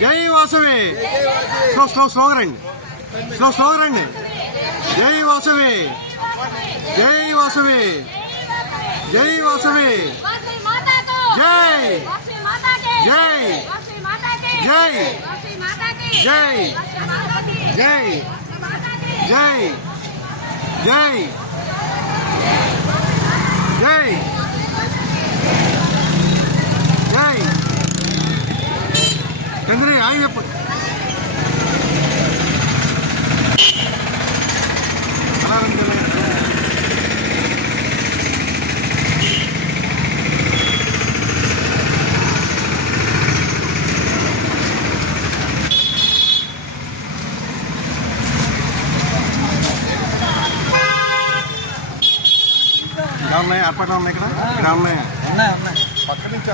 జై Vasavi slogan slogan జై వాసవి జై వాసవి జై వాసవి జై జై జై జై జై జై జై జై జై చంద్రి ఆయన చెప్పు ఇలా ఉన్నాయి ఏర్పాట్లు ఉన్నాయి ఇక్కడ ఉన్నాయా పక్క నుంచి